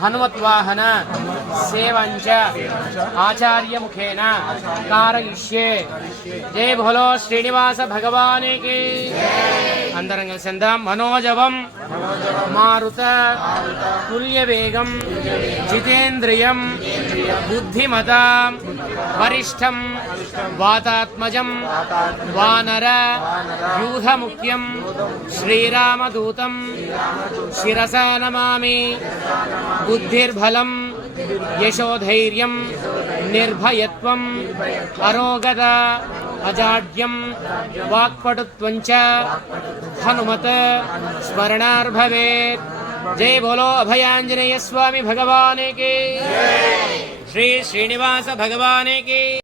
हनुमत्वाहन सेवंच आचार्य मुखेन कारयिष्ये। जय भोलो श्रीनिवास भगवान की అందరం కలిసి అందాం మనోజవం. మారుత. తుల్యవేగం. జితేంద్రియం. బుద్ధిమత. వరిష్టం. వాతాత్మజం. వానర. యూధముఖ్యం శ్రీరామదూతం. శిరసా నమామి. బుద్ధిర్బలం. యశోధైర్యం. निर्भयत्वम् अरोगता अजाड्यं वाक्पटुत्वञ्च हनुमत स्मरणार् भवेत् जय बोलो अभयांजनेय स्वामी भगवान के श्री श्रीनिवास भगवान के